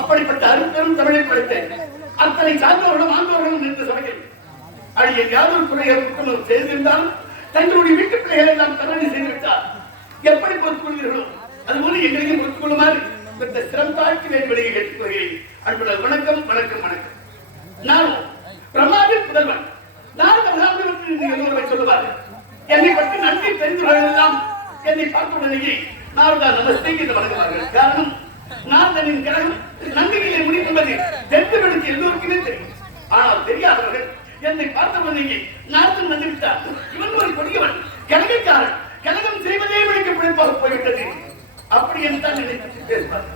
அப்படிப்பட்ட அரும்பெரும் தமிழை படித்தேன். அத்தனை சார்ந்தவர்களும் ஆண்டவர்களும் நின்ற சபையில் அடியை யாதொரு குறைகள் குற்றமும் செய்திருந்தால் தங்களுடைய வீட்டு பிள்ளைகளை எல்லாம் தவறு செய்துவிட்டார் எப்படி பொறுத்துக் கொள்வீர்களோ அதுபோல எங்களையும் பொறுத்துக் கொள்ளுமாறு இந்த சிறம் தாழ்த்தி வேண்டுவதை கேட்டுக்கொள்கிறேன். அன்புடன் வணக்கம் வணக்கம் வணக்கம். நான் பிரம்மாவின் புதல்வன். நான் பிரம்மாவின் சொல்லுவார் என்னை பற்றி நன்றி தெரிந்தவர்கள் என்னை பார்த்த உடனேயே நாரதா நமஸ்தே என்று வணங்குவார்கள். காரணம் நாரதனின் கிரகம் நம்பிக்கையை முடிப்பது தெற்கு விடுத்து எல்லோருக்குமே தெரியும். ஆனால் தெரியாதவர்கள் என்னை பார்த்தவனையே நாட்டில் வந்துவிட்டார். இவன் ஒரு கொடியவன், கலகைக்காரன், கலகம் செய்வதே விடுக்க பிடிப்பாக போய்விட்டது. அப்படி என்று தான் நினைத்து பேசுவார்.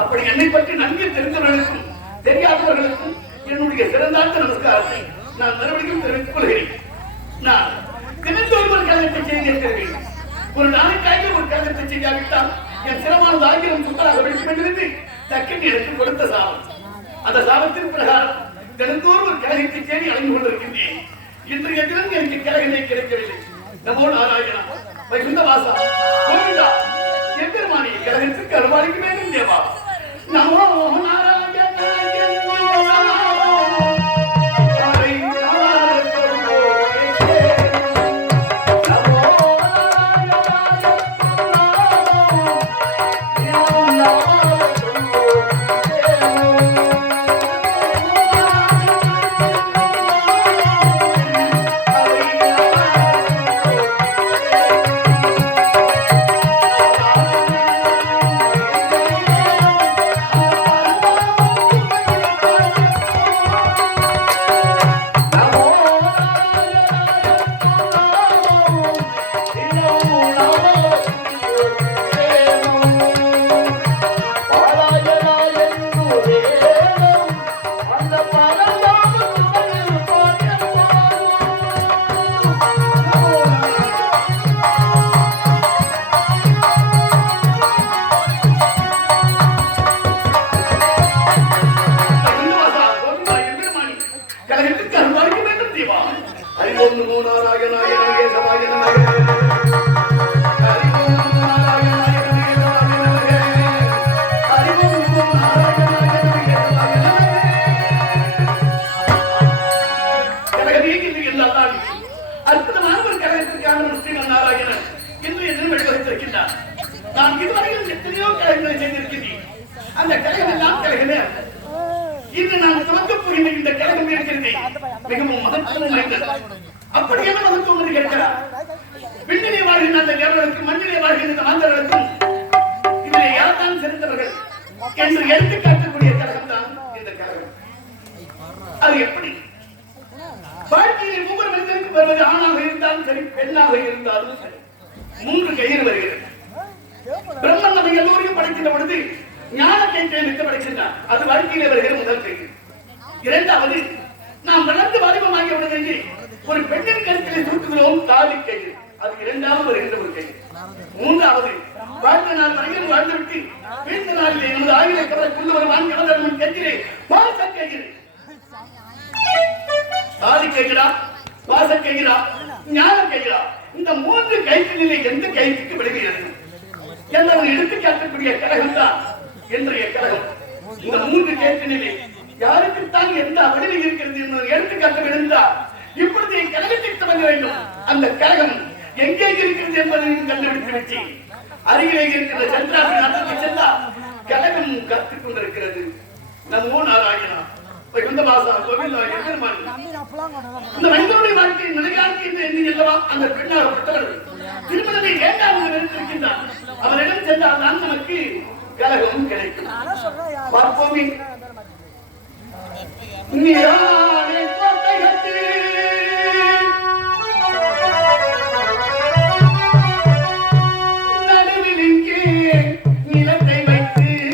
அப்படி என்னை பற்றி நன்கு தெரிந்தவர்களுக்கும் தெரியாதவர்களுக்கும் என்னுடைய சிறந்தாழ்ந்த நமஸ்காரத்தை நான் மறுபடியும் தெரிவித்துக் கொள்கிறேன். நான் தினத்தோடு ஒரு கழகத்தை செய்திருக்கிறேன். ஒரு நாளைக்காக ஒரு கழகத்தை செய்யாவிட்டால் என் சிரமானது 1000 சுத்தராக வெடிக்கும் என்று தக்கன் எனக்கு கொடுத்த சாபம். அந்த சாபத்தின் பிரகாரம் தினத்தோடு ஒரு கழகத்தை தேடி அடைந்து கொண்டிருக்கின்றேன். இன்றைய தினம் எனக்கு கழகமே கிடைக்கவில்லை. நமோ நாராயணா, வைகுந்த வாசா, கோவிந்தா, எம்பெருமானி கழகத்திற்கு அருள்பாலிக்க வேண்டும் தேவா. நமோ நாராயணா. நான் இதுவரையில் எத்தனையோ கலைகளை செய்திருக்கிறேன். அந்த கலைகள் எல்லாம் கலைகளே அல்ல. இன்று நான் துவக்கப் போகின்ற இந்த கலைகள் இருக்கிறது மிகவும் மகத்துவம் வாய்ந்தது. அப்படியான மகத்துவம் என்று கேட்கிறார். விண்ணிலே வாழ்கின்ற அந்த தேவர்களுக்கும் மண்ணிலே வாழ்கின்ற மாந்தர்களுக்கும் இதிலே யார்தான் சிறந்தவர்கள் என்று எடுத்து காட்டக்கூடிய கழகம் தான் இந்த கழகம். அது எப்படி வாழ்க்கையிலே ஒவ்வொரு மனிதனுக்கும் வருவது ஆணாக இருந்தாலும் சரி, பெண்ணாக இருந்தாலும் சரி, 3 கயிறு வருகிறது. பிரம்மன் நம்ம எல்லோரையும் படைக்கின்ற பொழுது ஞான கயிற்றை வைத்து படைக்கின்றான். அது வாழ்க்கையிலே வருகிற முதல் கயிறு. இரண்டாவது, நாம் வளர்ந்து வாலிபமாகிய உடனே ஒரு பெண்ணின் கருத்திலே சுருக்குகிறோம் தாலி கயிறு. அது இரண்டாவது வருகின்ற ஒரு கயிறு. மூன்றாவது, வாழ்ந்த நாள் வரையில் வாழ்ந்துவிட்டு வீழ்ந்த நாளிலே நமது ஆயுளை கவலை கொண்டு வருவான் கவலன் கயிறு பாச கயிறு. தாலி கயிறா, பாச கயிறா, ஞான கயிறா, இந்த 3 கயிற்றிலே எந்த கயிற்றுக்கு விடுகிறது எல்லாரும் எடுத்து காட்டக்கூடிய கழகம் தான் இன்றைய கழகம். இந்த 3 கயிற்றிலே யாருக்குத்தான் எந்த வடிவில் இருக்கிறது என்று எடுத்து காட்ட விழுந்தால் இப்பொழுது கழகத்தை தொடங்க வேண்டும். அந்த கழகம் எங்கே இருக்கிறது என்பதையும் கண்டுபிடித்து விட்டு அருகிலே இருக்கிற சந்திராவின் நாட்டுக்கு சென்றால் கழகம் கற்றுக் கொண்டிருக்கிறது. நமோ நாராயணா, வைகுந்த வாசா, கோவிந்தா, எம்பெருமானி. இந்த மனிதனுடைய வாழ்க்கை நிலையாக்கி எண்ணி அல்லவா அந்த பெண்ணாகப்பட்டவர்கள் திருமணத்தை வேண்டாம் என்று நினைத்திருக்கின்றார். அவரிடம் சென்றால் தான் நமக்கு கலகம் கிடைக்கும். பார்ப்போமே. நடுவில் இங்கே நிலத்தை வைத்து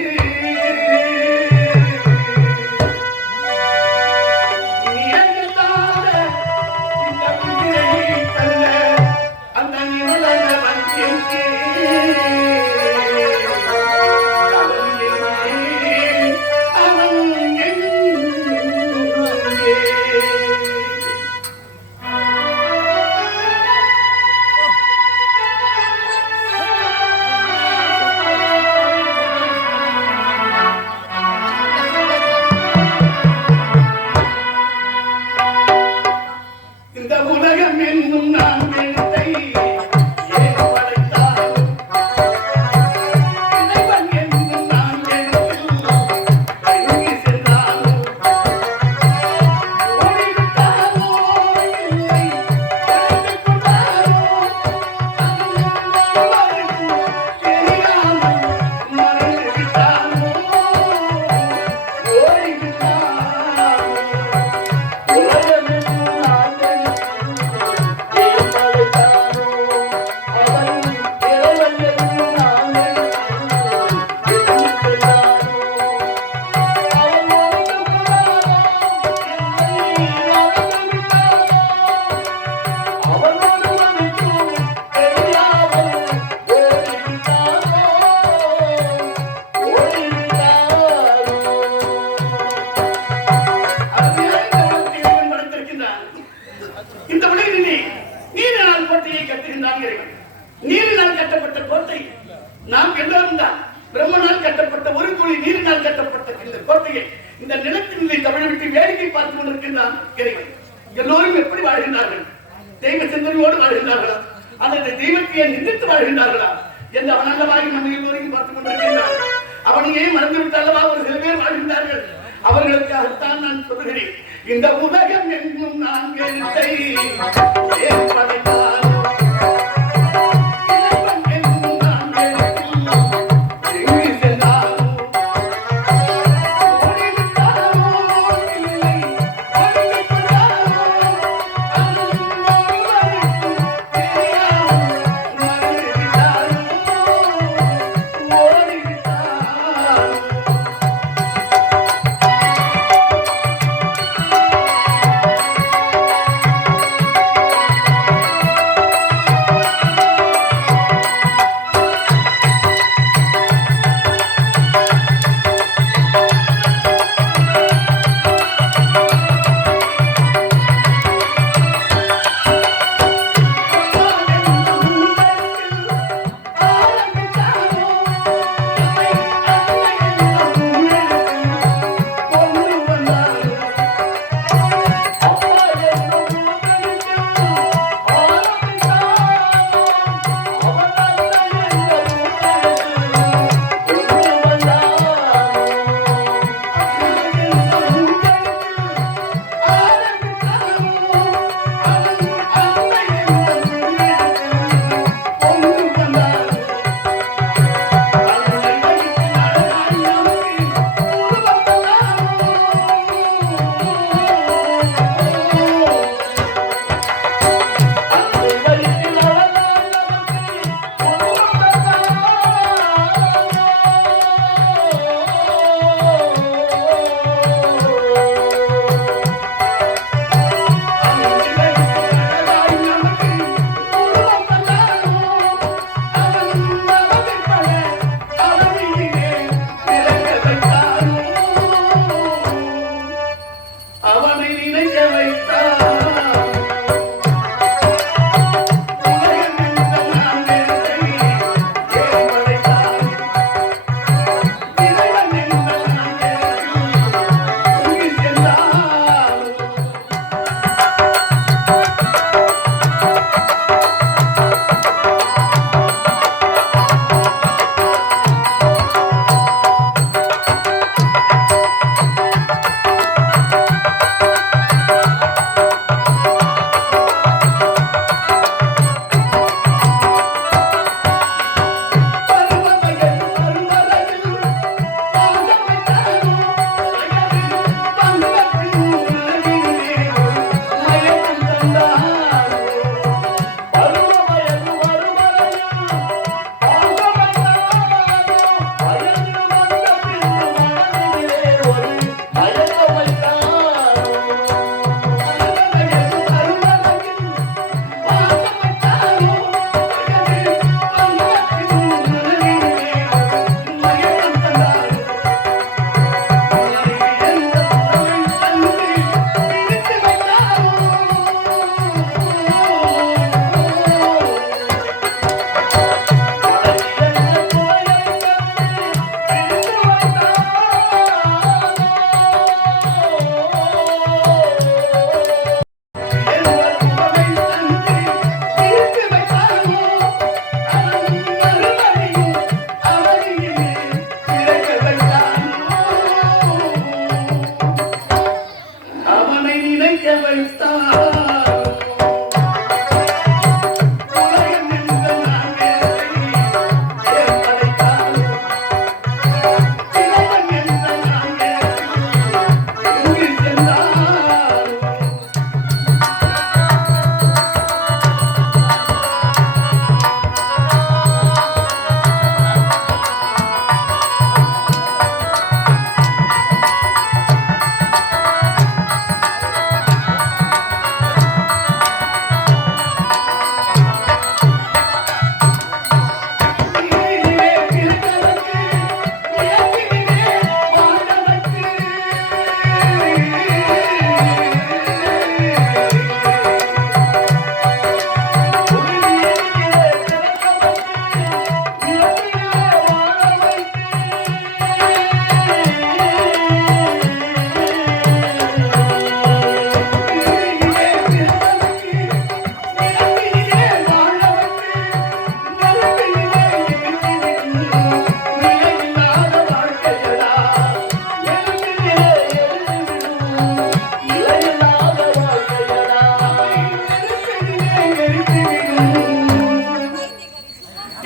அந்த நிலங்க வந்து இந்த உலகம் என்னும் நான் எழுத்தை ஏன் படைத்தாலும் இறைவன் என்னும் நான் எழுத்தில் எழுதி சென்றாலும் ஓடிவிட்டாலோ இல்லை கலந்து கொண்டாலோ தெரியாமல் மறைந்து விட்டாலோ ஓடிவிட்டாலோ உலகம் கோட்டையை கட்டுகின்றான் இறைவன். நீரினால் கட்டப்பட்ட கோட்டை நாம் எல்லோரும் தான். பிரம்மனால் கட்டப்பட்ட ஒரு துளி நீரினால் கட்டப்பட்ட இந்த கோட்டையை இந்த நிலத்தின் தமிழ்விட்டு வேடிக்கை பார்த்துக் கொண்டிருக்கின்றான் இறைவன். எல்லோரும் எப்படி வாழ்கின்றார்கள்? தெய்வ சிந்தனையோடு வாழ்கின்றார்களா அல்லது தெய்வத்தையே நிந்தித்து வாழ்கின்றார்களா என்று அவன் அல்லவாகி நம்ம எல்லோரையும் பார்த்துக் கொண்டிருக்கின்றான். அவனையே மறந்துவிட்டல்லவா ஒரு சில பேர் வாழ்கின்றார்கள். அவர்களுக்காகத்தான் நான் சொல்கிறேன், இந்த உலகம் எங்கும் நான்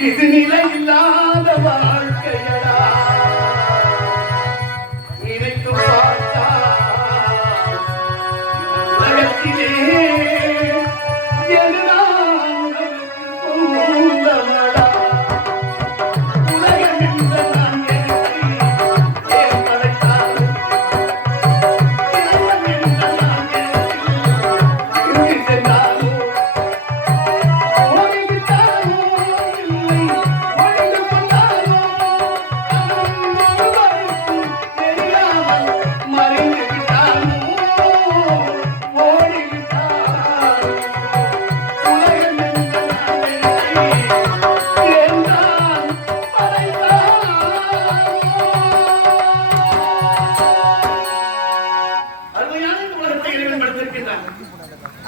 இது நிலை இல்லாத வாழ்க்கையடா நினைத்து பார்த்தா உலகத்திலே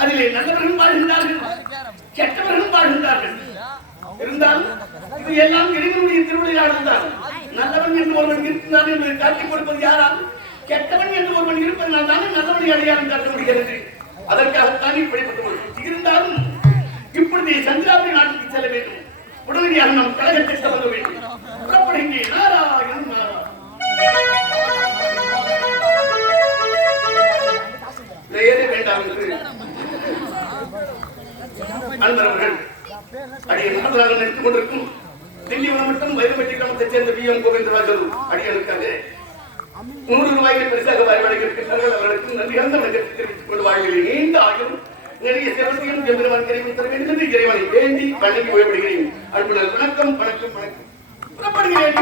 அதிலே நல்லவர்களும் வாழ்கின்றார்கள், கெட்டவர்களும் வாழ்கின்றார்கள். இருந்தால் இது எல்லாம் இறைவனுடைய திருவிளையாடல் தான். நல்லவன் என்று ஒருவன் இருக்கிறான் என்று காட்டிக் கொடுப்பது யாரால்? கெட்டவன் என்று ஒருவன் இருப்பதனால் தானே நல்லவனை அடையாளம் காட்ட முடிகிறது. அதற்காகத்தான் இப்படிப்பட்ட இருந்தாலும் இப்பொழுது சந்திராபுரி நாட்டுக்கு செல்ல வேண்டும். உடனடியாக நாம் கழகத்தை தொடங்க வேண்டும். புறப்படுகின்றேன். நாராயணன் வேண்டாம் என்று அன்பர்கள் அடியாக நினைத்துக் கொண்டிருக்கும் தில்லி மாவட்டம் வைரப்பட்டி கிராமத்தைச் சேர்ந்த வி எம் கோவிந்தராஜன் அடியாளுக்காக 100 ரூபாய்கள் பரிசாக வழங்கியிருக்கிறார்கள். அவர்களுக்கு நன்றியார்ந்த வணக்கத்தை தெரிவித்துக் கொண்டு வாழ்வில் நீண்ட ஆயும் நிறைய சிறப்பையும் எம்பெருமான் கிடைக்கும் தர வேண்டும் என்று இறைவனை வேண்டி வழங்கி ஓய்வடுகிறேன். அன்புடன் வணக்கம் வணக்கம் வணக்கம். புறப்படுகிறேன்.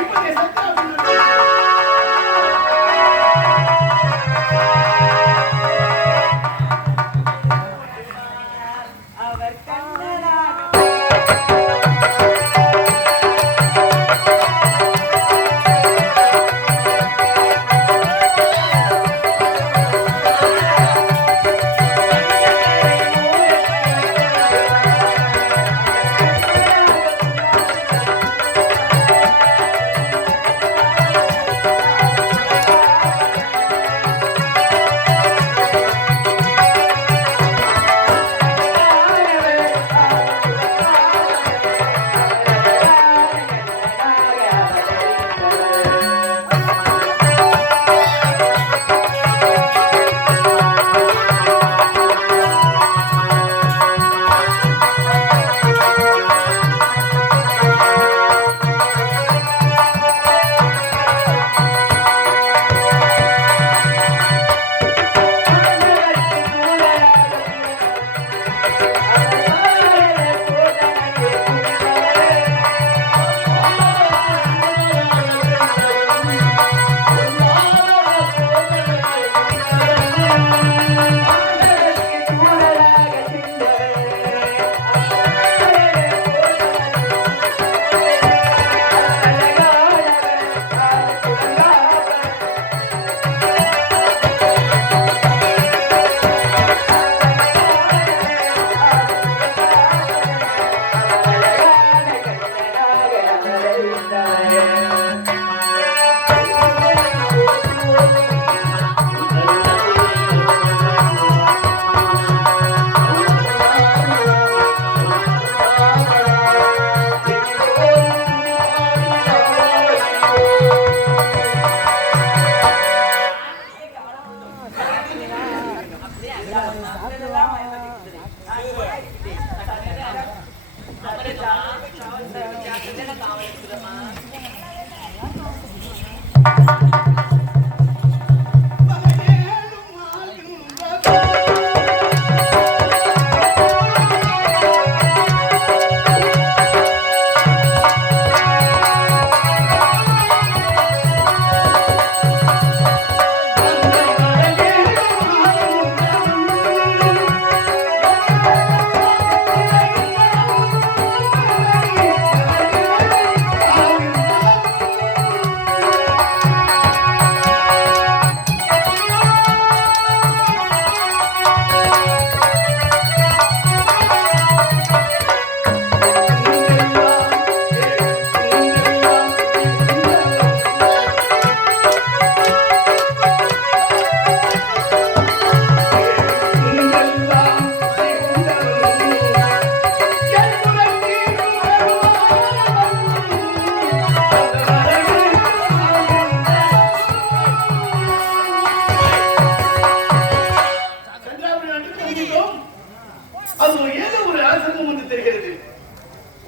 ஏதோ ஒரு ஆசிரமம் வந்து தெரிகிறது.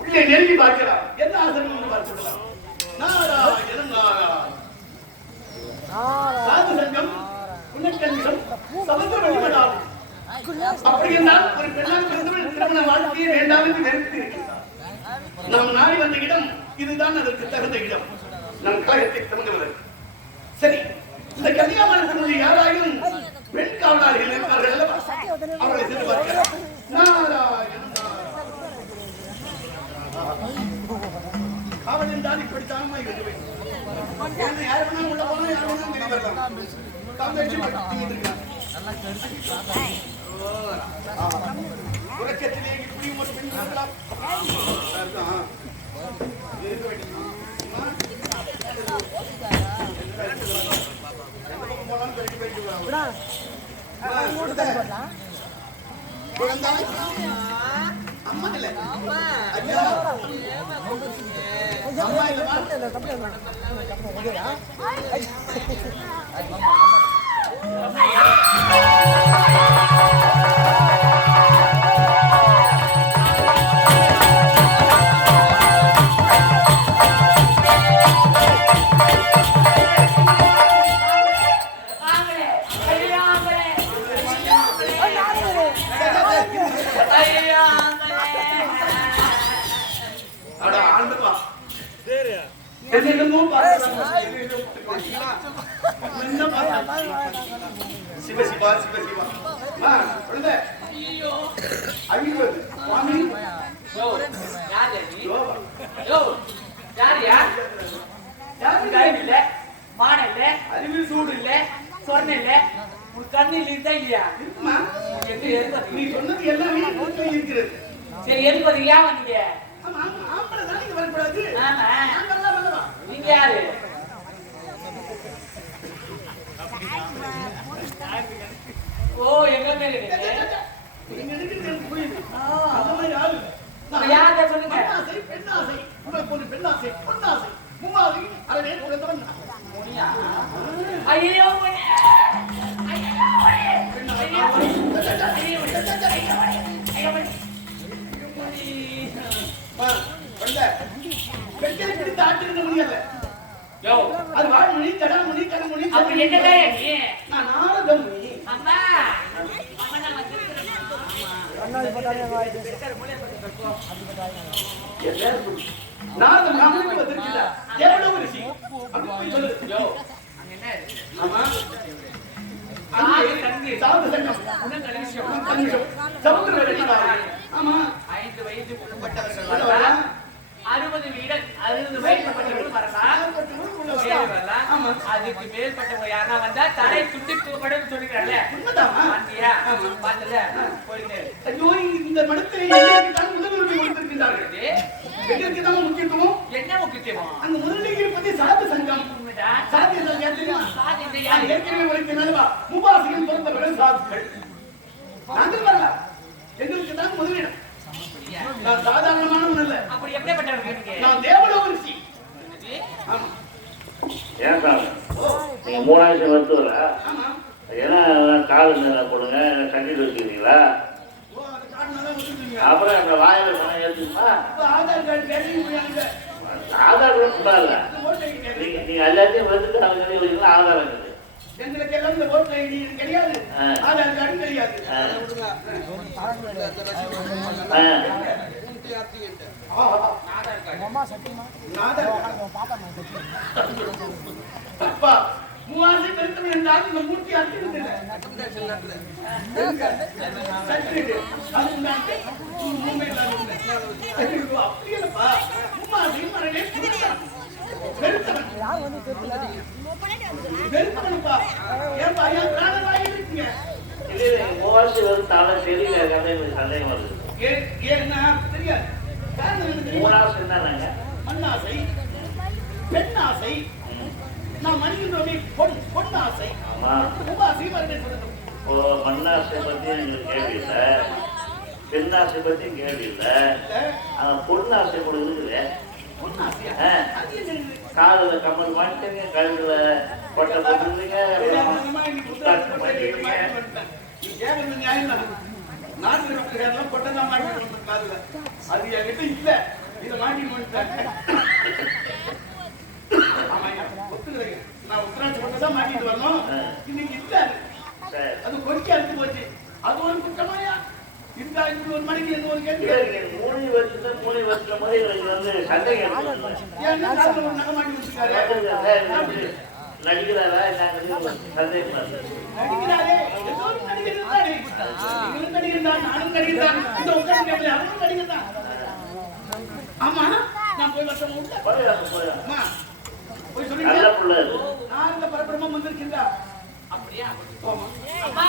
உள்ளே நெருங்கி பார்க்கலாம். என்ன ஆசிரமம் என்று பார்க்கலாம். நாராயணன் நாராயணன் சாது சங்கம் புனக்கல்விடம் சமுத்திர வழிபடாது. அப்படி என்றால் ஒரு பெண்ணால் பிறந்தவள் திருமண வாழ்க்கையை வேண்டாம் என்று வெறுத்து இருக்கிறார். நாம் நாடி வந்த இடம் இதுதான் அதற்கு தகுந்த இடம். நம் கழகத்தை தகுந்தவர். சரி, இந்த கன்னியாகுமரி யாராயும் பெண் காவலாளிகள் இருப்பார்கள் அல்லவா? அவர்களை சென்று பார்க்கிறார். நாராயணன் காவல் என்றால் இப்படித்தானமா இருக்க வேண்டும். யார் வேணா உள்ள போனா யார் வேணா வெளியே வரலாம். உறக்கத்திலே இப்படி ஒரு பெண் வரலாம். அம்மா இல்ல ஐயா அம்மா இல்ல சிவ சிவா சிவ சிவா அறிவில் சூடு இல்ல சொன்ன இல்ல உன் கண்ணில் இருந்தா இல்லையா இருக்குமா? நீ சொன்னது எல்லாமே இருக்கிறது. சரி, எதுக்கு ஏன் வந்தீங்க? வரக்கூடாது. நீங்க யாரு? ஓ, எங்க பேரு யார்கிட்ட சொல்லுங்க. பெண்ணாசை உங்களுக்கு ஒரு பெண்ணாசை பொன்னாசை மும்மாதி அதை குழந்தைவன். ஐயோ பெண்களை பிடித்து ஆட்டிருக்க முடியல. அது வாழ்மொழி தடாமொழி கரமொழி. அப்படி என்னடா நீ? நான் நாரதமொழி. அம்மா அம்மா நான் வந்திருக்கேன். அண்ணா பட்டானே வாய்து பெக்கர் மூளை பத்தி கட்டோ அது பட்டாங்க. நாரதம் நாமளே வந்திருக்கீங்க. எவ்வளவு ரிஷி அப்படி போய் சொல்லு. யோ அங்க என்ன? ஆமா ஆதி தங்கி சாது சங்கம் உனக்கு நிமிஷம் சமுத்திர வெளியிடாரு. ஆமா 5 வயது உட்பட்டவர்கள் வரலாம். 60 வீரர் 60 வயதுப்பட்டவர்கள் வரலாம். வரலாம். அதுக்கு மேல்பட்டவங்க யாரா வந்தா தலை துண்டிக்கப்படும் சொல்லிக்கிறாங்க. உண்மைதாமா? பாத்தியா? பாத்தல போயிட்டே. ஐயோ, இந்த மடத்தை எங்களுக்கு தான் முதல்வர்கள் கொடுத்திருக்கிறார்கள். எங்களுக்கு தான் முக்கியத்துவம். என்ன முக்கியத்துவம்? அந்த முதலில் பத்தி சாது சங்கம். சாதி சங்கம் தெரியுமா? சாதி யார்? ஏற்கனவே உழைக்கிறனாலவா முபாசிகள் பிறந்தவர்கள் சாதுகள். நாங்கள் வரலாம். எங்களுக்கு தான் முதலிடம். நான் சாதாரணமானவன் அல்ல. அப்படி எப்படிப்பட்டவன் கேட்டீங்க? நான் தேவலோக ரிஷி. ஆமா. ஏன் சார் நீங்க 3000 வருத்தவரா? ஆமா. ஏன்னா கால் மேல போடுங்க கட்டிட்டு வச்சுக்கிறீங்களா? ஓ, அந்த கார்டு நல்லா வச்சிருக்கீங்க. அப்புறம் அந்த வாயில பணம் ஏத்துமா? ஆதார் கார்டு கேட்டீங்க போயாங்க. ஆதார் கூட கூடாது. நீங்க எல்லாத்தையும் வந்துட்டு அவங்க வைக்கலாம். ஆதாரம் இருக்குது. எங்களுக்கு எல்லாம் இந்த ஓட்டு ஐடி கிடையாது. ஆதார் கார்டு கிடையாது. அப்பா 3000 பெருத்தவன் என்றால் இந்த மூர்த்தி அர்த்தம் அப்படியேப்பா 3000 மரணே யார் வந்து தெரியல வெறுப்பா ஏன்பா ஏன் பிராணம் வாங்கி இருக்கீங்க? இல்ல 3000 வருத்தால தெரியல கதை சந்தேகம் வருது. ஏன்னா தெரியாது. காரணம் என்ன தெரியுமா? 3000 என்னங்க? மண்ணாசை பெண்ணாசை நான் மனிதனோட பொன்னாசை. ஆமா முபாசி வரவே சொல்லணும். ஓ, மண்ணாசை பத்தி எனக்கு கேள்வி இல்லை, பெண்ணாசை பத்தி கேள்வி இல்லை. ஆனா பொன்னாசை கூட இருக்குது. காதுல கம்மல் மாட்டீங்க, கழுதுல பட்டை போட்டுருந்தீங்க. நாட்டு மக்கள் கொட்டதான் மாட்டி காதுல அது என்கிட்ட இல்ல இதை மாட்டி ஆமாங்க ஒத்துக்கிறேங்க நான் உத்தராட்சி கொட்டதான் மாட்டிட்டு வரணும் இன்னைக்கு இல்ல அது கொஞ்சம் அழுத்து போச்சு அது ஒரு குற்றமாயா இருந்தா இப்படி ஒரு மணிக்கு என்ன ஒரு கேள்வி மூணு வருஷத்துல போது எனக்கு வந்து சந்தேகம் நகை மாட்டி வச்சுக்காரு நடிக்கிறாரா சந்தேகம் நடிக்கிறாரே ஏதோ ஒரு நடிகர் தானே நீங்களும் நடிகர் தான் நானும் நடிகர் தான் இந்த உட்கார்ந்து கேட்கல அவனும் நடிகர் தான் ஆமா நான் போய் வருஷம் அம்மா போய் சொல்லிட்டு நான் இந்த பரபரமா வந்திருக்கீங்களா அப்படியா அம்மா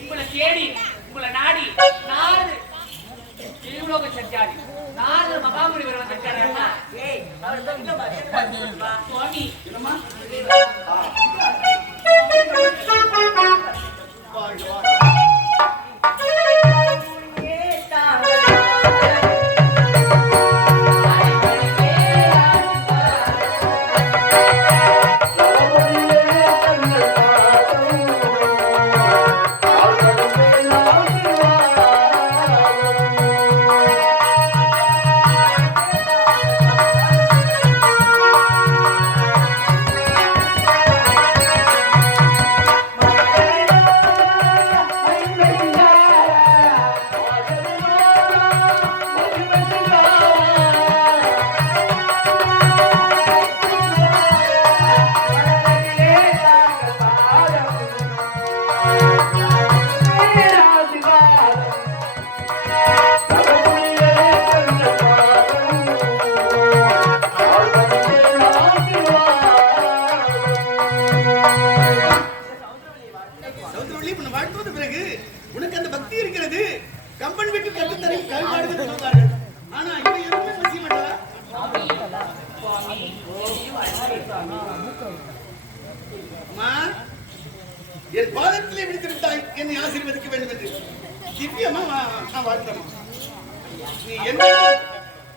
உங்களை தேடி உங்களை நாடி நாடு திருலோக சஞ்சாரி நாடு மகாமுனிவர் வந்திருக்காருமா ஏய் அவர் தொங்க மாட்டேங்கா சுவாமி என்னம்மா என் பாதத்திலே விடுத்து விட்டாய் என்னை ஆசீர்வதிக்க வேண்டும் என்று திவ்யமா நான் வாழ்த்தமா நீ என்ன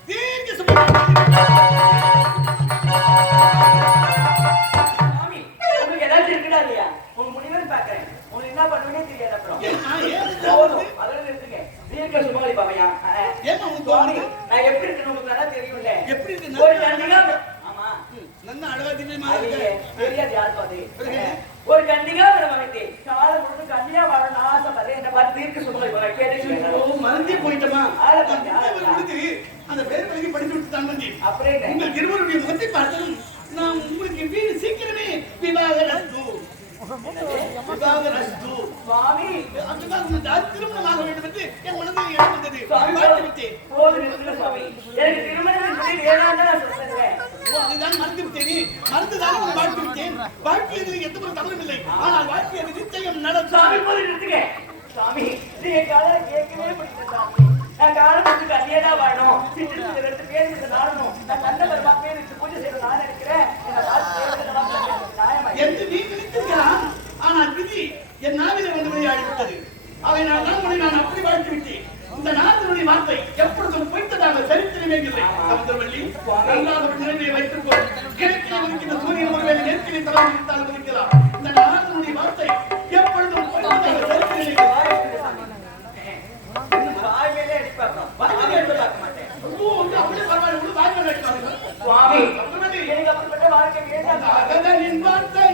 தீர்க்க சாமி உங்களுக்கு ஏதாச்சும் இருக்குதா இல்லையா உங்க முனிவர் பாக்குறேன் உங்களுக்கு என்ன பண்ணுவீங்கன்னு தெரியாது அப்புறம் அதெல்லாம் நிறுத்துங்க தீர்க்க சுமங்கலி பாவையா ஏமா உனக்கு நான் எப்படி இருக்கணும் உங்களுக்கு நல்லா தெரியும்ல எப்படி இருக்கு ஒரு கண்டிகா ஆமா நல்ல அழகா திவ்யமா தெரியாது யார் பாத்து ஒரு கண்டிகா வர மகத்தே காலம் முழுக்க கண்டியா வரணும் ஆசைப்படுறேன் என்ன பார்த்து தீர்க்க சுமங்கலி பாவை கேட்டு மறந்தே போயிட்டமா ஆளை அந்த பேர் வழங்கி படித்து விட்டு தான் வந்தேன் அப்படியே உங்கள் இருவருடைய முகத்தை பார்த்ததும் நான் உங்களுக்கு சீக்கிரமே விவாகரஸ்து சுவாமி அதுதான் திருமணமாக வேண்டும் என்று என் மனதில் இடம் வந்தது பார்த்து விட்டேன் சுவாமி எனக்கு திருமணம் சொல்லி வேணாம் நான் சொல்றேன் அதுதான் மறந்து விட்டேனே மறந்துதான் உங்களை வாழ்த்து விட்டேன் வாழ்க்கையில் எந்த ஒரு தவறும் இல்லை ஆனால் வாழ்க்கையை நிச்சயம் நடக்கும் சாமி போய் நிறுத்துங்க சாமி நீங்க காலை கேட்கவே பிடிக்கல சாமி நான் காலம் வந்து கண்ணியதான் வாழணும் சிட்டு ரெண்டு பேர் இந்த நாடணும் நான் நல்ல பெருமா பேர் பூஜை செய்ய நான் நினைக்கிறேன் என்று நீ நினைத்திருக்கலாம் ஆனால் விதி என் நாவிலே வந்து விளையாடிவிட்டது அவை நான் அப்படி வாழ்த்து விட்டேன் இந்த நாட்டினுடைய வார்த்தை எப்பொழுதும் பொய்த்ததாக சரித்திரமே இல்லை சமுத்திரவள்ளி நிலைமையை வைத்திருப்போம் கிழக்கில் இருக்கின்ற சூரியன் ஒருவேளை நெருக்கினை தவறு விட்டால் இருக்கலாம் இந்த நாட்டினுடைய வார்த்தை எப்பொழுதும் பொய்த்ததாக சரித்திரமே அப்படியே பரவாயில்ல சுவாமி எனக்கு அப்படிப்பட்ட வாழ்க்கை வேண்டாம் வார்த்தை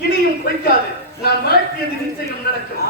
இனியும் பொய்க்காது நான் வாழ்க்கையது நிச்சயம் நடக்கும்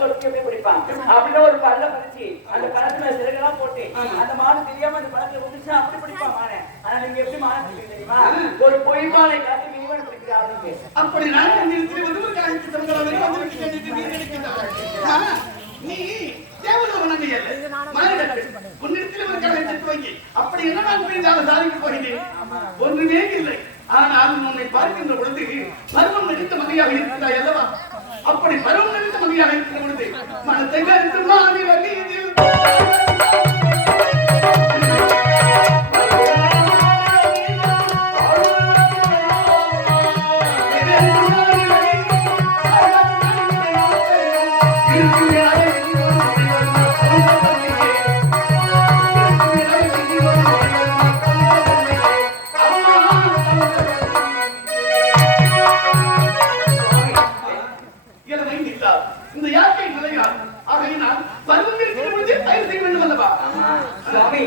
கொளுத்தி எப்படி பிடிப்பான் அப்படின்னா ஒரு பல்ல பறிச்சு அந்த பழத்துல சிறகெல்லாம் போட்டு அந்த மாடு தெரியாம அந்த பழத்துல வந்துச்சு அப்படி பிடிப்பான் மானை. ஆனா நீங்க எப்படி மானை பிடிப்பீங்க தெரியுமா? ஒரு பொய்மானை காட்டி மீன் பிடிக்கிறாங்க. அப்படி நான் நீ தேவலோகன் உன்னிடத்தில் ஒரு கலைஞர் துவங்கி அப்படி என்ன நான் புரிந்தாலும் சாதிக்க போகிறேன் ஒன்றுமே இல்லை. ஆனால் உன்னை பார்க்கின்ற பொழுது பருவம் நடித்த மகையாக இருக்கிறாய் அல்லவா? அப்படி பருவம் நடித்த மகையாக இருக்கிற பொழுது மனத்தை கருத்து மாறி வழியில் இந்த யாக்கை நிலையால் ஆகையினால் பருவம் இருக்கிற பொழுதே தயார் செய்ய வேண்டும் அல்லவா? சுவாமி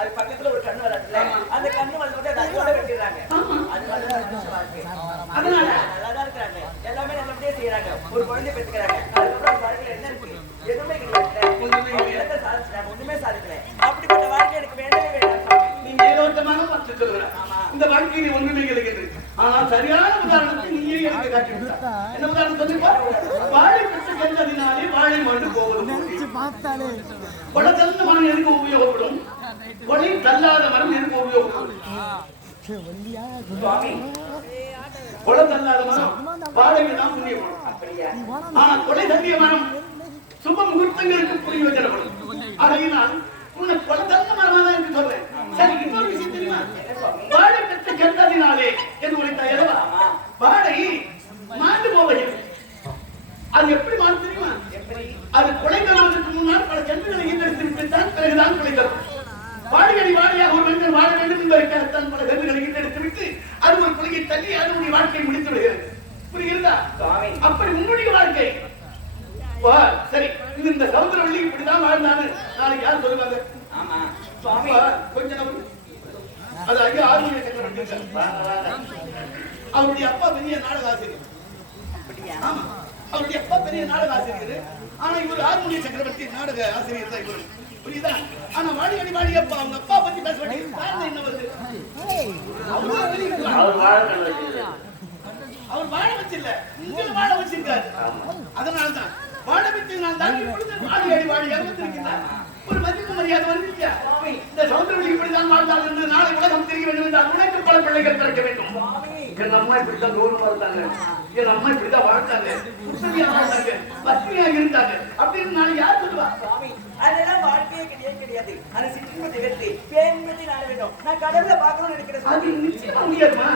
அது பக்கத்துல ஒரு கண்ணு வளர்த்துல அந்த கண்ணு வளர்த்து அதோட வெட்டிடுறாங்க. அதனால நல்லாதான் இருக்கிறாங்க, எல்லாமே நல்லபடியா செய்யறாங்க, ஒரு குழந்தை பெற்றுக்கிறாங்க. அதுக்கப்புறம் வாழ்க்கையில என்ன இருக்கு? எதுவுமே கிடையாது, சாதிச்சாங்க, ஒண்ணுமே சாதிக்கல. அப்படிப்பட்ட வாழ்க்கை எனக்கு வேண்டவே வேண்டாம். நீங்க ஏதோட்டமாக பார்த்து சொல்லுற இந்த வாழ்க்கையில் ஒன்றுமே கிடைக்கிறது. ஆனால் சரியான உதாரணத்தை நீயே எனக்கு காட்டி என்ன உதாரணம் சொல்லுப்பா? வாழை பெற்று கண்டதினாலே வாழை மாண்டு போவது கொலை தந்த மரம் எதுக்கு உபயோகப்படும்? கொலை தள்ளாத மரம் எதுக்கு உபயோகப்படும்? கொலை தள்ளாத மரம் வாழைக்கு தான் புண்ணியப்படும். ஆனா கொலை தள்ளிய மரம் சுப முகூர்த்தங்களுக்கு பிரயோஜனப்படும். ஆகையினால் உன்னை கொலை தந்த மரமா தான் என்று சொல்றேன். சரி, இன்னொரு விஷயம் தெரியுமா? வாழை பெற்று கண்டதினாலே என்று உரைத்தாயல்லவா? வாழை மாண்டு போவதில்லை. அது எப்படி மாறு தெரியுமா? அது கொலை தருவதற்கு முன்னால் பல ஜன்மங்களை ஈட்டெடுத்து விட்டுத்தான் பிறகுதான் கொலை தரும். வாழையடி வாழையாக ஒரு மனிதன் வாழ வேண்டும் என்பதற்காகத்தான் பல ஜன்மங்களை ஈட்டெடுத்து விட்டு அது ஒரு கொலையை தள்ளி அதனுடைய வாழ்க்கையை முடித்து விடுகிறது. புரிகிறதா? அப்படி உன்னுடைய வாழ்க்கை சரி. இந்த சமுத்திரவள்ளி இப்படிதான் வாழ்ந்தான்னு நாளைக்கு யார் சொல்லுவாங்க? கொஞ்சம் அது ஐயா ஆர்வீக சக்கரவர்த்தி அவருடைய அப்பா பெரிய நாடக ஆசிரியர். ஆமா, அவருடைய அப்பா பெரிய நாடக ஆசிரியர். ஆனா இவர் ஆர்வீக சக்கரவர்த்தி நாடக ஆசிரியர் தான் இவர். புரியுதா? ஆனா வாடியடி வாடி அப்பா அவங்க அப்பா பத்தி பேச வேண்டிய காரணம் என்ன வருது? அவர் வாழ வச்சில்ல, இங்க வாழ வச்சிருக்காரு. அதனாலதான் வாழ வச்சதுனால தான் இப்பொழுது வாடியடி வாடியாக வந்திருக்கிறார். ஒரு மதிப்பு மரியாதை வந்து இல்லையா? இந்த சமுத்திரவெளி இப்படிதான் வாழ்ந்தாள் என்று நாளை உலகம் தெரிய வேண்டும் என்றால் உனக்கு பல பிள்ளைகள் பிறக்க வேண்டும். என் அம்மா இப்படித்தான் நூறு வாழ்ந்தாங்க, என் அம்மா இப்படிதான் வாழ்ந்தாங்க, உண்மையா வாழ்ந்தாங்க, பசுமையாக இருந்தாங்க அப்படின்னு நாளை யார் சொல்லுவா? அதெல்லாம் வாழ்க்கையே கிடையாது கிடையாது. அது சிற்றின்பத்தை வெற்றி பேரின்பத்தை நாட வேண்டும். நான் கடவுளை பார்க்கணும்னு நினைக்கிறேன். அது நிச்சயமா முடியாதுமா?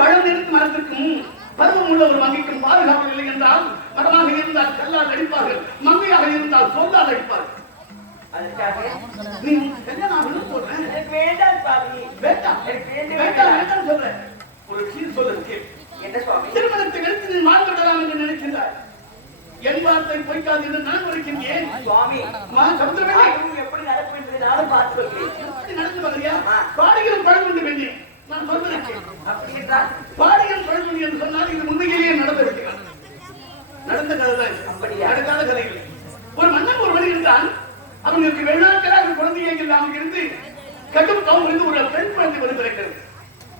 பழம் இருந்து மரத்திற்கும் பருவம் உள்ள ஒரு மங்கைக்கும் பாதுகாப்பு இல்லை என்றால் மரமாக இருந்தால் கல்லால் அடிப்பார்கள், மங்கையாக இருந்தால் சொல்லால் அடிப்பார்கள். நீ கல்யாணம் ஆகணும்னு சொல்றேன். எனக்கு வேண்டாம் சுவாமி, வேண்டாம் வேண்டாம் வேண்டாம் சொல்றேன். ஒரு விஷயம் சொல்லுங்க. என்ன சுவாமி? திருமணத்தை எடுத்து நீ வாழ்ந்துடலாம் என்று நினைக்கின்றாய். என் வார்த்தை பொய்க்காது என்று நான் உரைக்கின்றேன். சுவாமி, சமுத்திரவெளி எப்படி நடக்கும் என்று நானும் பார்த்து வருகிறேன். எப்படி நடந்து பார்க்கறியா? பாடிகளும் பழகுண்டு பெண்ணே, நான் சொல்வதற்கு அப்படி என்றால் பாடிகள் பழகுண்டு என்று சொன்னால் இது உண்மையிலேயே நடந்த விஷயம், நடந்த கதை தான். அப்படியா? நடக்காத கதைகள். ஒரு மன்னன் ஒரு வழி இருந்தான். அவங்களுக்கு வெள்ளாக்கராக குழந்தையே இல்லாமல் இருந்து கடும் கவுன் இருந்து ஒரு பெண் குழந்தை வந்து பிறக்கிறது.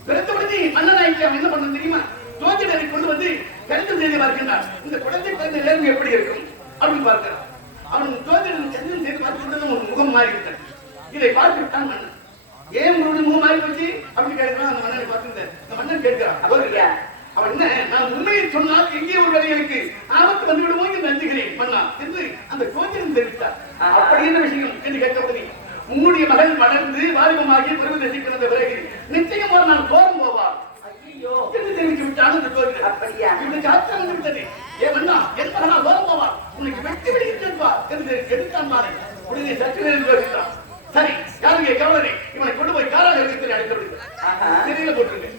பிறந்த உடனே மன்னனாய்க்கு அவன் என்ன பண்ண தெரியுமா? ஜோதிடரை கொண்டு வந்து கருத்து செய்து பார்க்கின்றான். இந்த குழந்தை பிறந்த நேரம் எப்படி இருக்கும் அப்படின்னு பார்க்கிறான். அவன் ஜோதிடன் கருத்து செய்து பார்த்து ஒரு முகம் மாறிவிட்டான். இதை பார்த்து விட்டான் மன்னன். ஏன் உங்களுடைய முகம் மாறி போச்சு அப்படின்னு கேட்கிறான். அந்த மன்னனை பார்த்து இந்த மன்னன் கேட்கிறான். அவன் என்ன, நான் உண்மையை சொன்னால் எங்கே ஒரு வரையலுக்கு ஆபத்து வந்து விடுவோம் என்று அஞ்சுகிறேன் மன்னா என்று அந்த ஜோதிடன் தெரிவித்தார். அப்படி என்ன விஷயம் என்று கேட்கப்படி, உன்னுடைய மகள் வளர்ந்து வாலிபமாகி பெருமை பிறந்த பிறகு நிச்சயம் ஒரு நாள் கோரம் போவார் என்று தெரிவித்து விட்டான் அந்த ஜோதிடன். அப்படியா? இப்படி காற்று வந்து விட்டது. ஏன்னா என் மகனா வரும் போவான் உனக்கு வெட்டி விடுகிறா என்று எடுத்தான் பாரு உடனே சற்று நேரம் யோசித்தான். சரி யாருங்க கவலை இவனை கொண்டு போய் காராகிரகத்தில் அழைத்து விடுங்க சிறையில போட்டுருங்க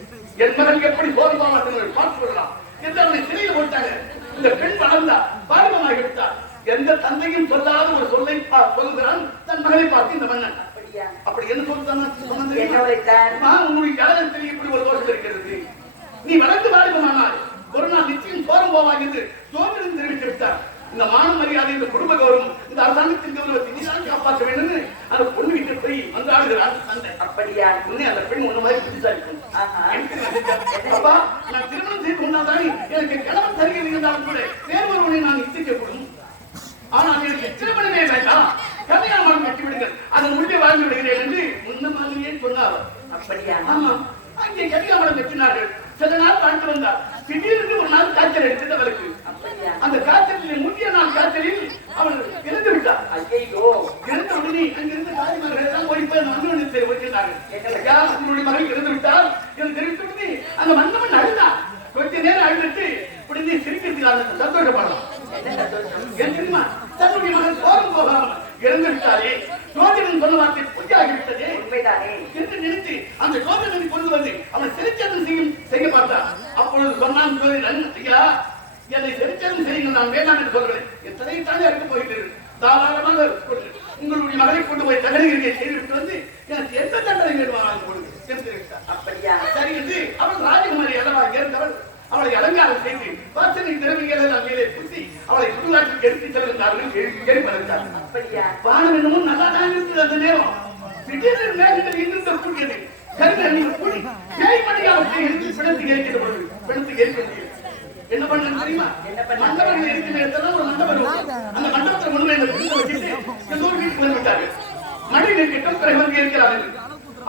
என் மகன் எப்படி வரும் போவான் என்று பார்த்து கொள்ளலாம் என்று அவனை சிறையில போட்டாங்க. இந்த பெண் வளர்ந்தா பாலிமமாகி விட்டார். எந்த தந்தையும் சொல்லாத ஒரு சொல்லை சொல்லுகிறான் தன் மகனை பார்த்து இந்த மன்னன். அப்படி என்ன சொல்லுதான் உங்களுடைய ஜாதகத்தில் இப்படி ஒரு தோஷம் இருக்கிறது. நீ வளர்ந்து வாலிபமானால் ஒரு நாள் நிச்சயம் சோரம் போவாங்க என்று ஜோதிடம் தெரிவித்து விட்டார். இந்த மான மரியாதை இந்த குடும்ப கௌரவம் இந்த அரசாங்கத்தின் கௌரவத்தை நீதான் காப்பாற்ற வேண்டும் அந்த பொண்ணு வீட்டு போய் வந்து ஆடுகிறார் தந்தை. அப்படியா உடனே அந்த பெண் ஒண்ணு மாதிரி புத்திசாலிக்கும். அப்பா நான் திருமணம் செய்து கொண்டாதான் எனக்கு கிழவன் தருகை இருந்தாலும் கூட வேறு ஒருவனை நான் இச்சிக்கக்கூடும். ஆனால் எனக்கு திருமணமே வேண்டாம் கல்யாணம் கட்டி விடுங்கள் அதன் முடிவை வாழ்ந்து விடுகிறேன் என்று முன்ன மாதிரியே சொன்னார். அப்படியா ஆமா அங்கே கல்யாணம் கட்டினார்கள். சில நாள் வாழ்ந்து வந்தார். திடீர்னு ஒரு நாள் காய்ச்சல் எடுத்தது அவளுக்கு. அந்த காய்ச்சலில் முக்கிய நாள் காய்ச்சலில் அவள் இறந்து விட்டார். ஐயோ இறந்த உடனே அங்கிருந்து தாய்மார்கள் எல்லாம் ஓடி போய் மன்னவன் வைக்கிறார்கள். உங்களுடைய மகள் இறந்து விட்டால் என்று தெரிவித்து அந்த மன்னவன் அழுதான். கொஞ்ச நேரம் அழுதுட்டு உடனே சிரிக்கிறதுக்கு சந்தோஷப்படலாம். தெரியுமா தன்னுடைய மகன் சோரம் போகாமல் இறந்து விட்டாலே ஜோதிடன் சொன்ன வார்த்தை பொய்யாகிவிட்டதே உண்மைதானே என்று நினைத்து அந்த ஜோதிடனை கொண்டு வந்து அவன் சிரிச்சதன் செய்ய பார்த்தான். அப்பொழுது சொன்னான் ஜோதிடன் ஐயா என்னை சிரிச்சதன் செய்யுங்கள் நான் வேண்டாம் என்று சொல்கிறேன். எத்தனை தானே இருக்க போகிறீர்கள் தாராளமாக உங்களுடைய மகளை கொண்டு போய் தகவல்களை செய்துவிட்டு வந்து எனக்கு எந்த தண்டனை வேண்டுமானாலும் கொடுங்க என்று தெரிவித்தார். அப்படியா சரி என்று அவள் ராஜகுமாரி அல்லவா இருந்தவள் அவளை அலங்காரம் செய்து வாசனை திறமைகளை மேலே பூசி அவளை சுடுகாட்டுக்கு எடுத்து செல்கின்றார்கள் கேள்விப்பட்டார். அப்படியா வானம் என்னமும் நல்லா தான் இருந்தது. அந்த நேரம் திடீர்னு மேகங்கள் இருந்த கூடியது கருங்கல் கூடி மேய்மணி அவற்றை எடுத்து பிணத்துக்கு எரிக்கிற பொழுது பிணத்துக்கு எரிக்க முடியும். என்ன பண்ண தெரியுமா மண்டபங்கள் இருக்கிற இடத்துல ஒரு மண்டபம் அந்த மண்டபத்தை முன்பு இந்த பிடித்த வச்சுட்டு எல்லோரு வீட்டுக்கு வந்து விட்டார்கள். மழை நிற்கட்டும் பிறகு இருக்கிறார்கள்.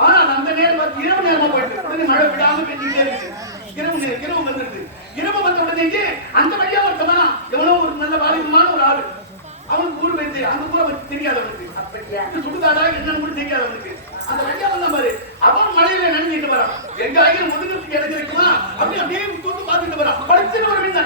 ஆனால் அந்த நேரம் இரவு நேரமா போயிட்டு உடனே மழை விடாம பெஞ்சுட்டே இருக்கு. இரவு வந்துருது. இரவு வந்த உடனே அந்த வழியா ஒருத்தனா எவ்வளவு ஒரு நல்ல வாலிபமான ஒரு ஆளு அவனுக்கு ஊர் வைத்து அந்த ஊரை வச்சு தெரியாதவனுக்கு அப்படியா சுடுகாடா என்னன்னு கூட தெரியாதவனுக்கு அந்த வழியா வந்த மாதிரி அவன் மழையில நினைஞ்சிட்டு வரான். எங்க ஆகியும் ஒதுக்கிறதுக்கு இடம் இருக்குமா அப்படி அப்படியே தூத்து பார்த்துட்டு வரான். படிச்சுட்டு ஒரு மீன்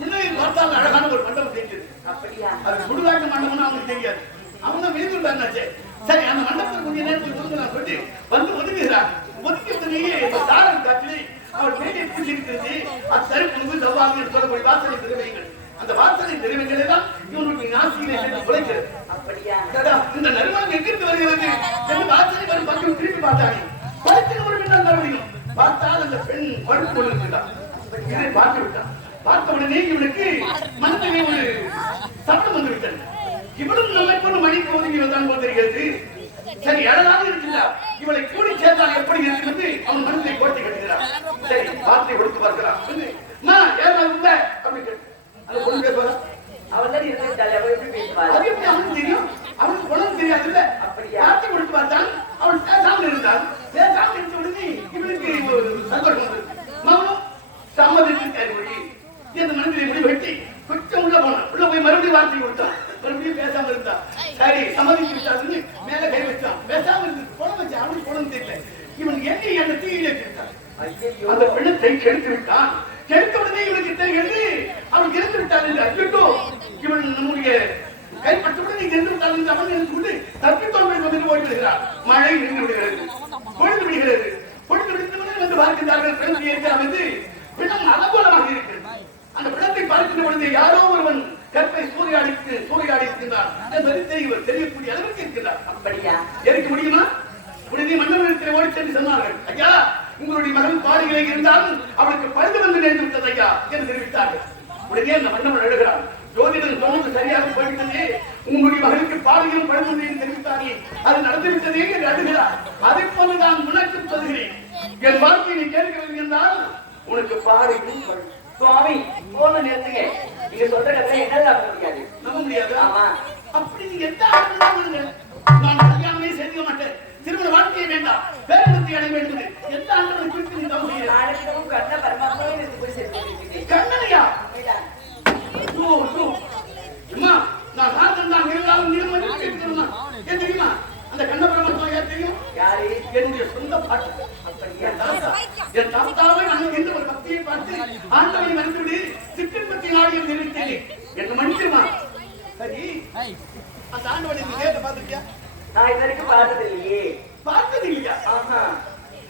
முன்னே பார்த்தால் அழகான ஒரு மண்டபம் தெரிஞ்சது. அப்படியா அது சுடுகாட்டு மண்டபம்னு அவனுக்கு தெரியாது. அவன் தான் மீது சரி அந்த மண்டபத்தில் கொஞ்ச நேரத்தில் சொல்லுங்க சொல்லி வந்து ஒதுக்குகிறான். ஒதுக்கியதுலேயே தாரம் காட்டிலே அவள் மேலே பூசிருக்கிறது. அது தருப்பு செவ்வாங்க சொல்லக்கூடிய வாசனை திறமைகள் அந்த வாசனை திறமைகளை தான் இவனுடைய நாசியிலே உழைக்கிறது. அப்படியா இந்த நறுமணம் எங்கிருந்து வருகிறது என்று வாசனை வரும் பக்கம் திருப்பி பார்த்தானே படித்து ஒரு மின்னல் மறுபடியும் பார்த்தால் அந்த பெண் படுத்து கொண்டிருக்கிறான். இதை பார்த்து விட்டான். பார்த்த உடனே இவனுக்கு மனதிலே ஒரு சட்டம் வந்து விட்டது. இவனும் நம்மை கொண்டு மணிக்கு ஒதுங்கி வந்தான் போல் தெரிகிறது. சரி அழகாக இருக்கிறார். இவளை கூடி சேர்ந்தால் எப்படி இருக்கிறது அவன் மனதை கோட்டை கட்டுகிறான். சரி வார்த்தை கொடுத்து பார்க்கிறான். அவன் தான் அவனுக்கு தெரியும். அவனுக்கு குணம் தெரியாது இல்ல. வார்த்தை கொடுத்து பார்த்தான். அவன் பேசாமல் இருந்தான். பேசாமல் இருந்த உடனே இவனுக்கு சந்தோஷம் வந்தது. மகனும் சம்மதித்து மொழி இந்த மனதிலே முடி வெட்டி கொஞ்சம் உள்ள போனான். உள்ள போய் மறுபடியும் வார்த்தை கொடுத்தான். மறுபடியும் பேசாம இருந்தான். சரி சம்மதித்து விட்டாருன்னு மேல கை வச்சான். பேசாம இருந்து குணம் வச்சு அவனுக்கு குணம் தெரியல. இவன் என்ன தீயிலே கேட்டான். அந்த பிணத்தை கெடுத்து விட்டான். கெடுத்த உடனே இவனுக்கு தெரிகிறது அவன் இறந்து விட்டான் என்று. அச்சோ இவன் நம்முடைய கைப்பற்றவுடன் நீங்க இறந்து விட்டான் என்று அவன் இருந்து கொண்டு தப்பித்தோன்மை வந்து ஓடிவிடுகிறார். மழை நின்று விடுகிறது. பொழுது விடுகிறது. பொழுது விடுத்தவுடன் வந்து பார்க்கின்றார்கள். பிணத்தை ஏற்க அமைந்து பிணம் அலங்கோலமாக இருக்கிறது. அந்த பிணத்தை பார்க்கின்ற பொழுது யாரோ ஒருவன் கற்பை சூறையாடிக்கின்றான். இவர் தெரியக்கூடிய அளவுக்கு இருக்கிறார். அப்படியா எரிக்க முடியுமா? உடனே மன்னவனிடத்தில் ஓடி சென்று சொன்னார்கள். ஐயா உங்களுடைய மகன் பாடிகளே இருந்தாலும் அவளுக்கு பழுது வந்து நேர்ந்து விட்டது ஐயா என்று தெரிவித்தார்கள். உடனே அந்த மன்னவன் எழுகிறான். ஜோதிடன் சொன்னது சரியாக போய்விட்டதே. உங்களுடைய மகனுக்கு பாடிகளும் பழுது வந்து என்று தெரிவித்தாரே அது நடந்துவிட்டதே என்று அழுகிறார். அதை போல நான் உனக்கு சொல்கிறேன். என் வார்த்தையை நீ கேட்கவில்லை என்றால் உனக்கு பாடிகளும் சுவாமி போன நேரத்துக்கு நீங்க சொல்ற கதை என்னால நம்ப முடியாது. ஆமா அப்படி நீங்க எந்த ஆண்டு நான் கல்யாணமே செய்ய மாட்டேன். திருமண வாழ்க்கையை வேண்டாம். பேரத்தை அடைய வேண்டும். எந்த ஆண்டு குறித்து நீ தவறு செய்யலாம். கண்ண பரமாத்மா கண்ணனையா அம்மா நான் ராஜன் தான் இருந்தாலும் நீ தெரியுமா அந்த கண்ண பரமாத்மா யார் தெரியும்? யாரு? என்னுடைய சொந்த பாட்டு. என் தாத்தாவை அங்கே ஒரு பக்தியை பார்த்து ஆண்டவனை மறந்துவிடு சிற்றின்பத்தை நாடியில் அந்த ஆண்டவன் இந்த நேரத்தை பார்த்திருக்கியா? நான் இது வரைக்கும் பார்த்தது இல்லையே. பார்த்தது இல்லையா? ஆஹா.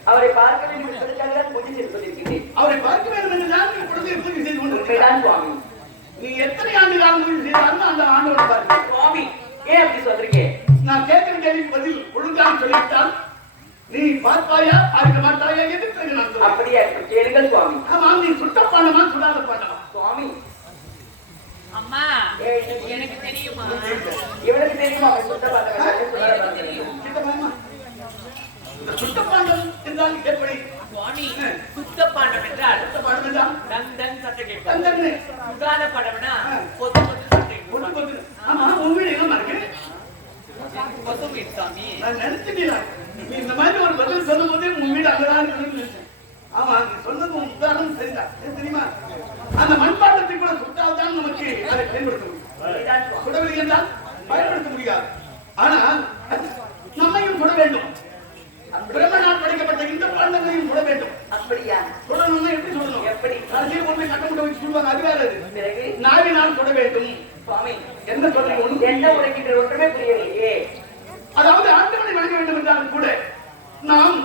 அவரை பார்க்க வேண்டும் என்பதற்காக தான் பூஜை செய்து கொண்டிருக்கிறேன். அவரை பார்க்க வேண்டும் என்று தான் நீ குழந்தை பூஜை செய்து கொண்டிருக்கிறாய். உண்மைதான் சுவாமி. நீ எத்தனை ஆண்டுகள் பூஜை செய்தாலும் அந்த ஆண்டவனை பாருங்க. சுவாமி ஏன் அப்படி சொல்றீங்க? நான் கேட்கிற கேள்விக்கு பதில் ஒழுங்காக சொல்லிவிட்டால் நீ பார்ப்பாயா பார்க்க மாட்டாயா என்று பிறகு நான் சொல்றேன். அப்படியா? கேளுங்கள் சுவாமி. ஆமா, நீ சுட்ட பாண்டமா சுடாத பாண்டமா? சுவாமி அம்மா எனக்கு தெரியுமா? இவனுக்கு தெரியுமா? அவன் சுத்த பார்த்தவன் சித்தப்பாமா, இந்த சுட்ட பாண்டம் என்றால் எப்படி? சுவாமி சுத்த பாண்டம் என்றால் சுட்ட பாண்டம் என்றால் டங் டங் சத்தம் கேட்கும். தந்தன்னு சுடாத பாண்டம்னா பொத்து பொத்து சத்தம் பொட்டு கேட்கும். பொட்டு. ஆமா, உன் வீடு எங்க இருக்கு? பொத்து வீடு சாமி. நான் நினைச்சுட்டேன் நீ இந்த மாதிரி ஒரு பதில் சொல்லும் போதே உன் வீடு அங்கதான் இருக்குன்னு நினைச்சேன். ஆமா, நீ சொன்னது உன் உதாரணம் சரிதான். ஏன் தெரியுமா? அந்த மண்பாண்டத்தை கூட சுட்டால்தான் நமக்கு அதை பயன்படுத்த முடியும். சுடவில்லை என்றால் பயன்படுத்த முடியாது. ஆனால் நம்மையும் சுட வேண்டும். பிரம்மனால் படைக்கப்பட்ட இந்த பாண்டங்களையும் சுட வேண்டும். அப்படியா? சுடணும்னா எப்படி சுடணும்? எப்படி? கடைசியில் கொண்டு கட்டமுட்ட வச்சு சுடுவாங்க, அது வேற அது. பிறகு நாவினால் சுட வேண்டும். சுவாமி என்ன சொல்றீங்க? ஒண்ணும் என்ன உரைக்கின்ற ஒன்றுமே புரியலையே. அதாவது ஆண்டவனை வணங்க வேண்டும் என்றாலும் கூட நாம்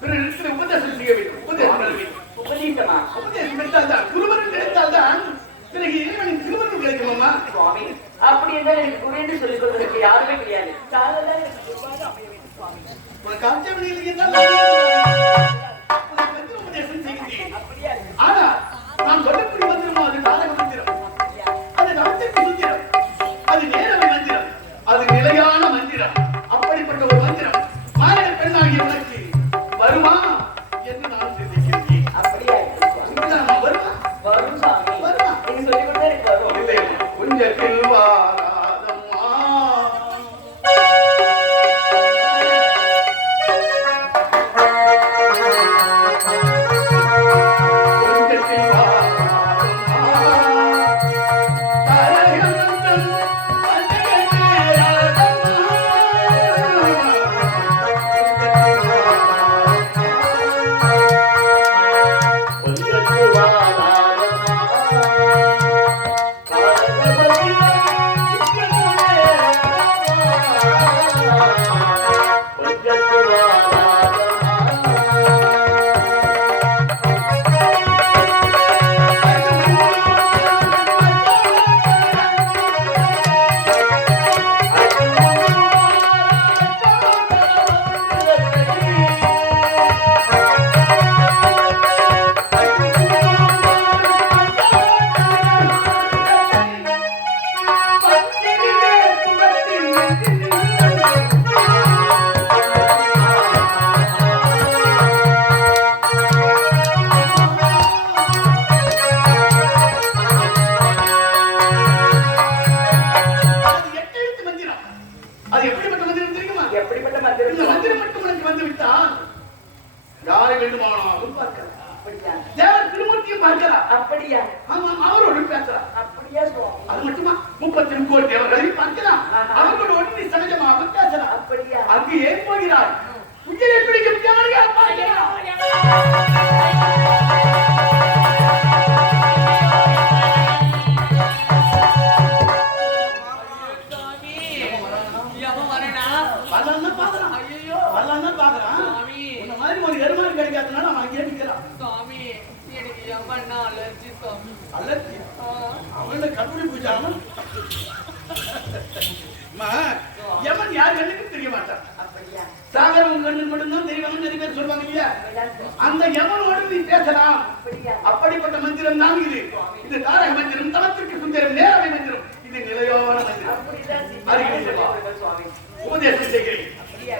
பிறருக்கு உபதேசம் செய்ய வேண்டும். உபதேசம் பண்ண வேண்டும். உபதேசமா? உபதேசம் பெற்றால்தான் குருவரன் கிடைத்தால்தான் பிறகு இறைவனின் திருவருள் கிடைக்குமாமா? சுவாமி அப்படி என்றால் எனக்கு குறைந்து சொல்லிக் கொள்வதற்கு யாருமே கிடையாது. காதலா எனக்கு குருவாக அமைய வேண்டும் சுவாமி. உனக்கு அர்த்தம் இல்லை என்றால் உனக்கு உபதேசம் செய்கிறேன். அப்படியா? ஆனா நான் சொல்லக்கூடிய மந்திரமோ அது நாடக மந்திரம், அது நவத்திற்கு மந்திரம், அது நேரவை மந்திரம், அது நிலையான மந்திரம். அப்படிப்பட்ட ஒரு மந்திரம் மாநில பெண்ணாகிய உனக்கு வருமா என்று நான் சிந்திக்கிறேன். அப்படியா சுவாமி? இதுதான் வருமா? வரும் சாமி. வருமா? நீங்க சொல்லிக் கொடுத்தா எனக்கு வரும். இல்லையம்மா, கொஞ்சத்தில் வாராதம்மா. கொஞ்சத்தில் வாராதம்மா. தரகந்தன் பல்லகமேயாதம்மா. கொஞ்சத்தில் வாராதம்மா. அது எட்டெழுத்து மந்திரம். அது எப்படிப்பட்ட மந்திரம் தெரியுமா? எப்படிப்பட்ட இந்த மந்திரம்? மந்திரம் மட்டும் உனக்கு வந்து விட்டால் யாரை வேண்டுமானாலும் பார்க்கலாம். அப்படியா? தேவர் திருமூர்த்தியும் பார்க்கலாம். அப்படியா? ஆமா, அவரோடு பேசலாம். அப்படியா சுவாமி? அது மட்டுமா, 30 கோடி தேவர்களையும் பார்க்கலாம். அவர்களோடு நீ சகஜமாக பேசலாம். அப்படியா? அங்கு ஏன் போகிறாய்? உயிரை பிடிக்கும் தேவர்கள் பார்க்கலாம். சாமி எவன் வரேனா? வரலான்னு பார்க்கலாம். ஐயோ வரலான்னு பார்க்கலாம். சாமி இந்த மாதிரி ஒரு எருமாறு கிடைக்காதனால அவன் அங்கேயே நிற்கிறான். சாமி எனக்கு எவன்னா அலர்ஜி சாமி. அலர்ஜி அவன கண்டுபிடி பூஜாமன். யமன் யார் கண்ணுக்கும் தெரிய மாட்டான். அப்படியா? சாகரம் உங்க கண்ணுக்கு மட்டும்தான் தெரியவங்க நிறைய பேர் சொல்லுவாங்க இல்லையா? அந்த யமனோடு நீ பேசலாம். அப்படியா? அப்படிப்பட்ட மந்திரம் தான் இது. இது தாரக மந்திரம், தலத்திற்கு சுந்தரம், நேரவை மந்திரம். இது நிலையான மந்திரம். அப்படிதான் அருகில் சொல்லிக் வா. கொடுங்கள் சுவாமி. உபதேசம் செய்கிறேன். அப்படியா?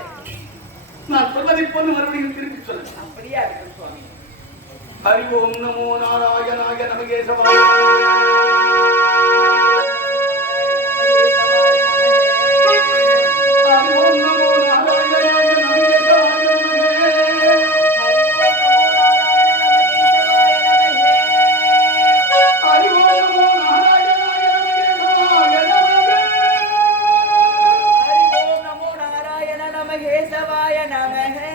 நான் சொல்வதை போன்று மறுபடியும் திருப்பி சொல்ல. அப்படியா இருக்கும் சுவாமி. ஹரி ஓம் நமோ நாராயணாய நமகேசவாய. ஹரி ஓம் நமோ நாராயணாய நமகேசவாய நமகே. ஹரி ஓம் நமோ நாராயணாய நமகேசவாய நமகே. ஹரி ஓம் நமோ நாராயண நமகே சவாய நமகே.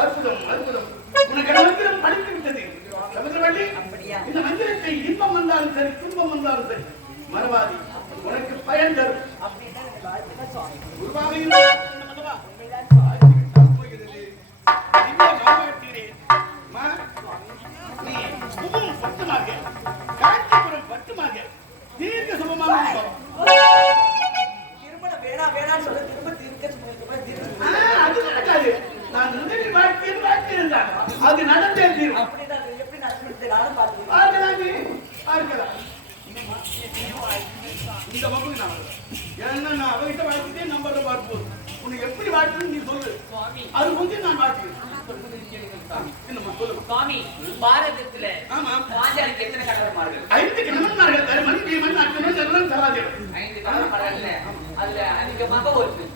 அற்புதம், அற்புதம். உனக்கு மந்திரம் படித்து விட்டது. சமுத்திரவள்ளி, அப்படியா? இந்த மந்திரத்தை மறவாதி உனக்கு பயன் தரும். அப்படின்னா எனக்கு வாழ்த்துக்கள் சுவாமி. குருவாக இருந்தால் அல்லவா? ஆகிவிட்டால் போகிறது. திவ்ய மாவட்டீரே. அம்மா, நீ சுபம் பட்டுமாக, காஞ்சிபுரம் பட்டுமாக, தீர்க்க சுபமாக இருக்கும். திருமணம் வேணாம்னு சொல்ல திரும்ப தீர்க்க சொல்லிட்டு அது நடக்காது. நான் முதலில் வாழ்க்கையில் தான் அது நடந்தே தீரும். அப்படின்னா அது எப்படி நடந்துட்டு நானும் பார்த்துக்கிறேன். பார்க்கலாம். இந்த வகுப்பு நான் ஏன்னா நான் அவகிட்ட வாழ்க்கையே நம்பரை பார்ப்போம். உனக்கு எப்படி வாழ்க்கணும் நீ சொல்லு. சுவாமி அது கொஞ்சம் நான் பார்க்கிறேன். என்னம்மா சொல்லு. சுவாமி பாரதத்துல ஆமா. பாஞ்சாலிக்கு எத்தனை கணவன்மார்கள்? 5 கிணவன்மார்கள் தருமன் பீமன் அர்ஜுனன் சரணன் சகாதேவன். 5 கணவன்மார்கள்ல அதுல அதிகமாக ஒரு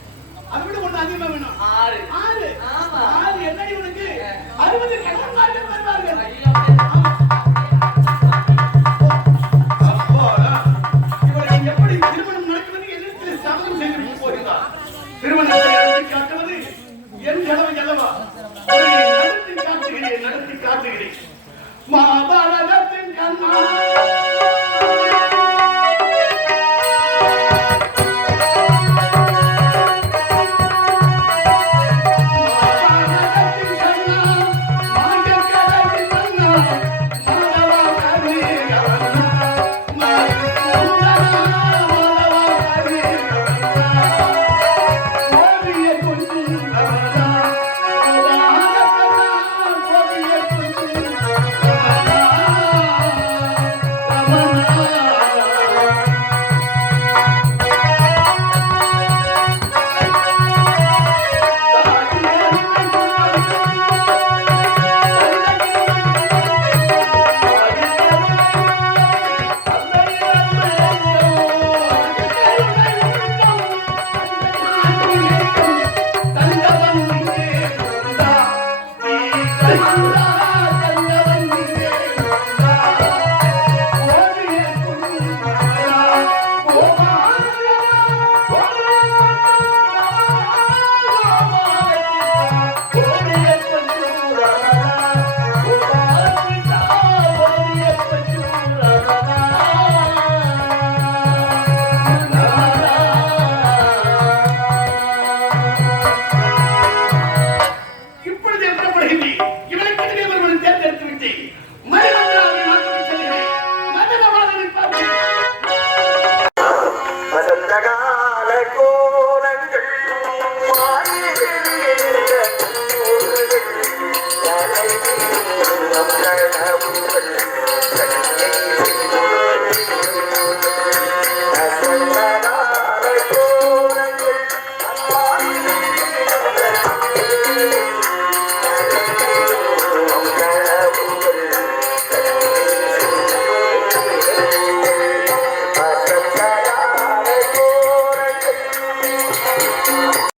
அதை விட ஒண்ணு அதிகமா வேணும். 6. 6. ஆமா. 6 என்னடி உனக்கு 60 கணவன்